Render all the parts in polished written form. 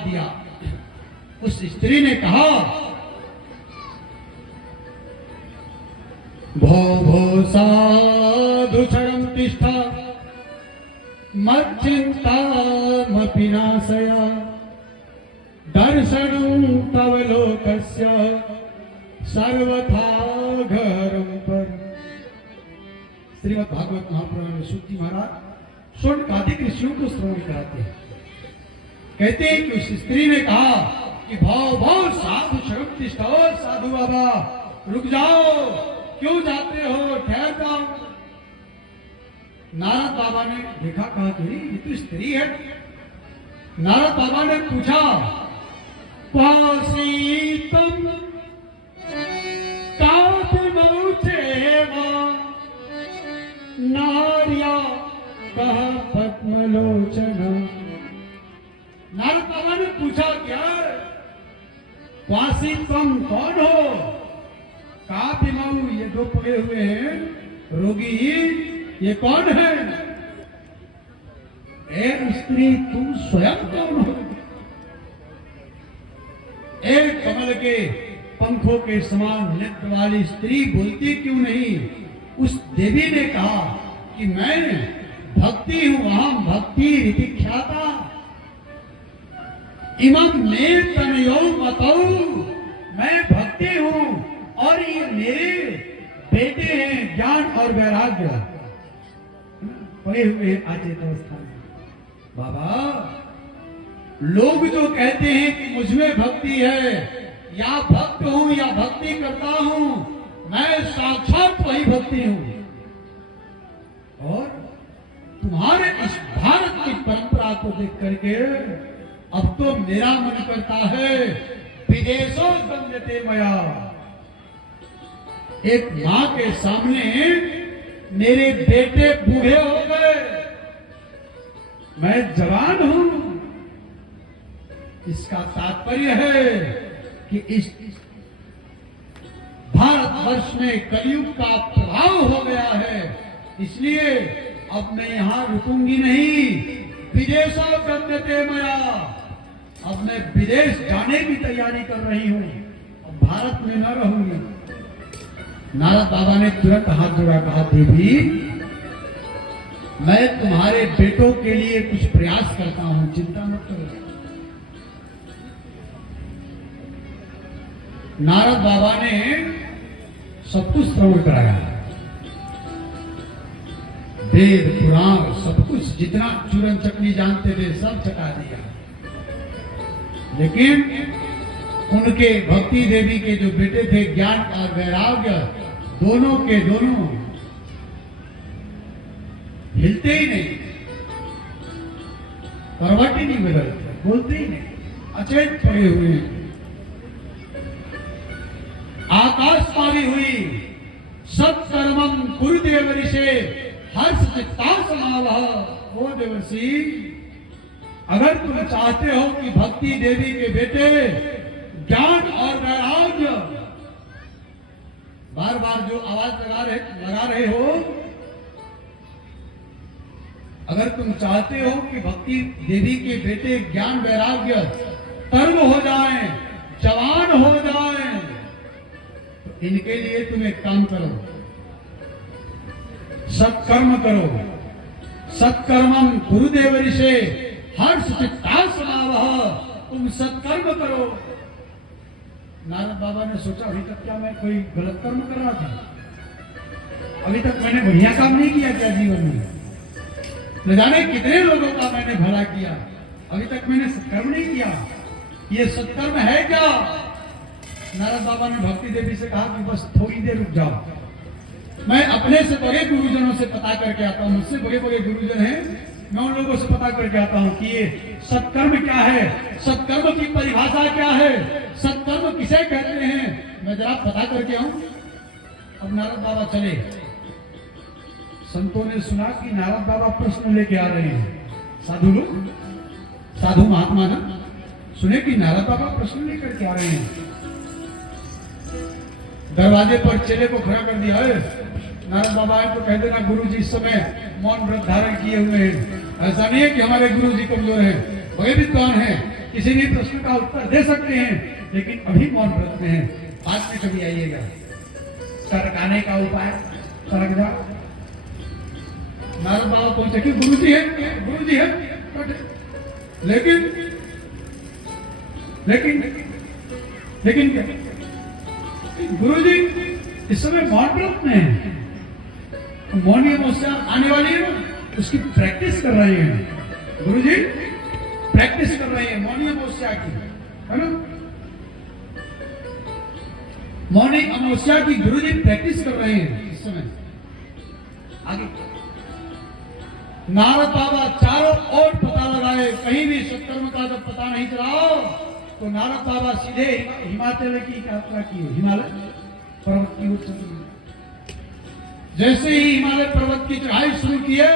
दिया। उस स्त्री ने कहा, भो भो साधु क्षणं तिष्ठा मच्चिन्तामपि नाशया दर्शनं तव लोकस्य सर्वथा घरं पर। श्रीमद् भागवत महापुराण में सूत जी महाराज शौनकादिक ऋषियों को श्रवण कराते हैं। कहते हैं कि उस स्त्री ने कहा कि भाव भाव साधु क्षणं तिष्ठा, साधु बाबा रुक जाओ, क्यों जाते हो, ठहर जाओ। नारद बाबा ने देखा, कहा कि ये तो स्त्री है। नारद बाबा ने पूछा, पासीतम नार्या कहा पद्मलोचना। नारद बाबा ने पूछा, क्या वासी तुम कौन हो? काफी मऊ, ये दो पड़े हुए हैं रोगी, ये कौन है? ए स्त्री, तुम स्वयं कौन हो? एक कमल के पंखों के समान नेत्र वाली स्त्री बोलती क्यों नहीं? उस देवी ने कहा कि मैं भक्ति हूं, अहम भक्ति रीति ख्याता इमं मे तनयो मतौ, मैं भक्ति हूं और ये मेरे बेटे हैं ज्ञान और वैराग्य, पड़े हुए अचेत अवस्था में। बाबा, लोग जो कहते हैं कि मुझमें भक्ति है, या भक्त हूं या भक्ति करता हूं, मैं साक्षात वही भक्ति हूं। और तुम्हारे इस भारत की परंपरा को देख करके अब तो मेरा मन करता है विदेशों गम्यते मया। एक मां के सामने मेरे बेटे बूढ़े हो गए, मैं जवान हूं। इसका तात्पर्य है कि इस भारतवर्ष में कलयुग का प्रभाव हो गया है, इसलिए अब मैं यहां रुकूंगी नहीं। विदेशों गम्यते मया, अब मैं विदेश जाने की तैयारी कर रही हूं, अब भारत में न रहूंगी। नारद बाबा ने तुरंत हाथ जोड़ा, कहा, देवी मैं तुम्हारे बेटों के लिए कुछ प्रयास करता हूं, चिंता मत करो। नारद बाबा ने सब कुछ श्रवण कराया, वेद पुराण सब कुछ, जितना चूरन चटनी जानते थे सब चटा दिया। लेकिन उनके भक्ति देवी के जो बेटे थे ज्ञान और वैराग्य, दोनों के दोनों हिलते ही नहीं, करवट ही नहीं बदलते, बोलते ही नहीं, अचेत पड़े हुए हैं। आकाशवाणी हुई, सत्कर्मं कुरु देवर्षे हर्ष चित्ता समावह। ओ देवर्षि, अगर तुम चाहते हो कि भक्ति देवी के बेटे ज्ञान और वैराग्य, बार बार जो आवाज लगा रहे हो, अगर तुम चाहते हो कि भक्ति देवी के बेटे ज्ञान वैराग्य तर्म हो जाएं, जवान हो जाएं, तो इनके लिए तुम एक काम करो, सत्कर्म करो। सत्कर्मं गुरुदेवऋषे हर्ष चित्ता समावह, तुम सत्कर्म करो। नारद बाबा ने सोचा, अभी तक क्या मैं कोई गलत कर्म कर रहा था? अभी तक मैंने बढ़िया काम नहीं किया क्या जीवन में? न जाने कितने लोगों का मैंने भला किया, अभी तक मैंने सत्कर्म नहीं किया। ये सत्कर्म है क्या? नारद बाबा ने भक्ति देवी से कहा कि बस थोड़ी देर रुक जाओ, मैं अपने से बड़े गुरुजनों से पता करके आता हूं। मुझसे बड़े बड़े गुरुजन हैं, मैं उन लोगों से पता करके आता हूं कि ये सत्कर्म क्या है, सत्कर्म की परिभाषा क्या है, सत्कर्म किसे कहते हैं, मैं जरा पता करके आऊं। अब नारद बाबा चले। संतों ने सुना कि नारद बाबा प्रश्न लेके आ रहे हैं। साधु लोग, साधु महात्मा ना सुने कि नारद बाबा प्रश्न लेकर के आ रहे हैं। दरवाजे पर चेले को खड़ा कर दिया है। नारद बाबा आए तो कह देना, गुरु जी इस समय मौन व्रत धारण किए हुए हैं। ऐसा नहीं है कि हमारे गुरु जी कमजोर हैं, वही विद्वान हैं, किसी भी प्रश्न का उत्तर दे सकते हैं, लेकिन अभी मौन व्रत में है, बाद में कभी आइएगा। टरकाने का उपाय, टरक जाओ। नारद बाबा पहुंचे कि गुरु जी है, गुरु जी है, लेकिन लेकिन लेकिन क्या गुरु जी इस समय मौन व्रत में है, मौनी अमावस्या आने वाली है ना, उसकी प्रैक्टिस कर रहे हैं गुरु जी, प्रैक्टिस कर रहे हैं मौनी अमावस्या की, है ना। मौनी अमावस्या की गुरु जी प्रैक्टिस कर रहे हैं इस समय। आगे नारद बाबा चारों ओर पता लगाए, कहीं भी सत्कर्म का जब पता नहीं चला तो नारद बाबा सीधे हिमाचल की यात्रा की, हिमालय पर्वत की ओर चले। जैसे ही हिमालय पर्वत की चढ़ाई शुरू की है,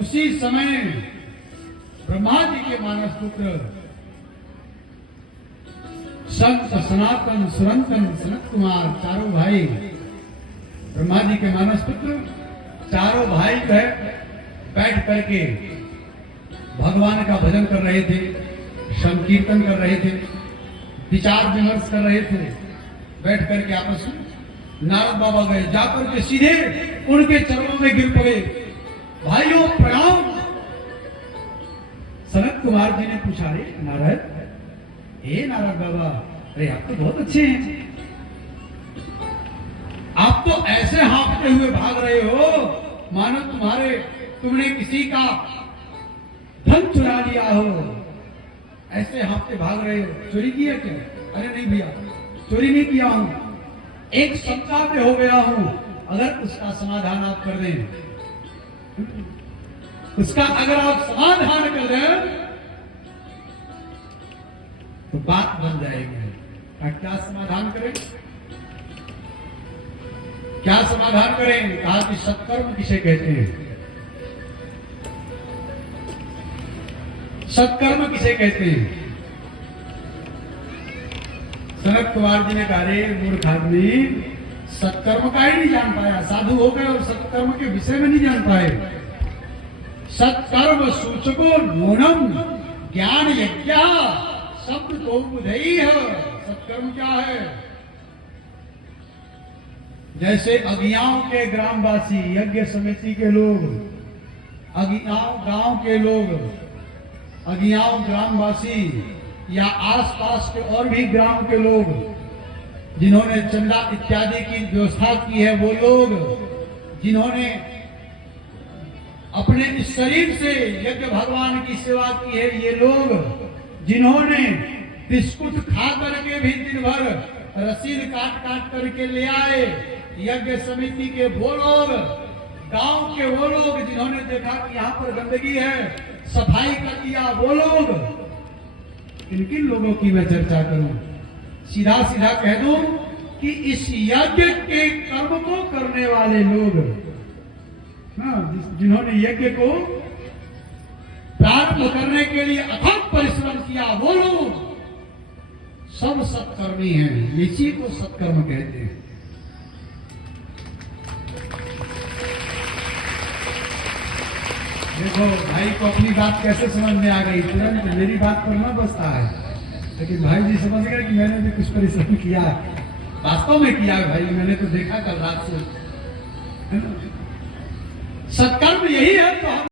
उसी समय ब्रह्मा जी के मानस पुत्र संत सनातन सुरंतन सनत कुमार, चारों भाई ब्रह्मा जी के मानस पुत्र, चारों भाई बैठ करके भगवान का भजन कर रहे थे, संकीर्तन कर रहे थे, विचार विमर्श कर रहे थे। बैठ करके आपस में नारद बाबा गए, जाकर के सीधे उनके चरणों में गिर पड़े, भाइयों प्रणाम। सनत कुमार जी ने पूछा, रे नारद, हे नारद बाबा, अरे आप तो बहुत अच्छे हैं, आप तो ऐसे हाँफते हुए भाग रहे हो मानो तुमने किसी का धन चुरा लिया हो, ऐसे हाँफते भाग रहे हो। चोरी किया क्या? अरे नहीं भैया, चोरी नहीं किया हूं, एक शंका पे हो गया हूं, अगर उसका समाधान आप कर दें, उसका अगर आप समाधान कर दें तो बात बन जाएगी। क्या समाधान करें, क्या समाधान करें? कहा कि सत्कर्म किसे कहते हैं, सत्कर्म किसे कहते हैं? सनत कुमार जी ने कहा, रे मूर्ख आदमी, सत्कर्म का ही नहीं जान पाया, साधु हो गए और सत्कर्म के विषय में नहीं जान पाए। सत्कर्म सूचको नूनम ज्ञान यज्ञ शब्द को बुधई है। सत्कर्म क्या है? जैसे अगियाओं के ग्रामवासी, यज्ञ समिति के लोग, अगियाओं गांव के लोग, अगियाओं ग्रामवासी या आसपास के और भी ग्राम के लोग जिन्होंने चंदा इत्यादि की व्यवस्था की है, वो लोग जिन्होंने अपने इस शरीर से यज्ञ भगवान की सेवा की है, ये लोग जिन्होंने बिस्कुट खा करके भी दिन भर रसीद काट काट करके ले आए, यज्ञ समिति के वो लोग, गांव के वो लोग जिन्होंने देखा कि यहाँ पर गंदगी है, सफाई कर दिया, वो लोग, किन किन लोगों की मैं चर्चा करूं? सीधा सीधा कह दूं कि इस यज्ञ के कर्म को करने वाले लोग, जिन्होंने यज्ञ को प्रारंभ करने के लिए अथक परिश्रम किया, वो लोग सब सत्कर्मी हैं। इसी को सत्कर्म कहते हैं। देखो भाई को अपनी बात कैसे समझ में आ गई, तुरंत मेरी बात पर न बसता है, लेकिन भाई जी समझ गए कि मैंने भी कुछ परिश्रम किया, वास्तव में किया है भाई, मैंने तो देखा कल रात से। सत्कर्म यही है तो हम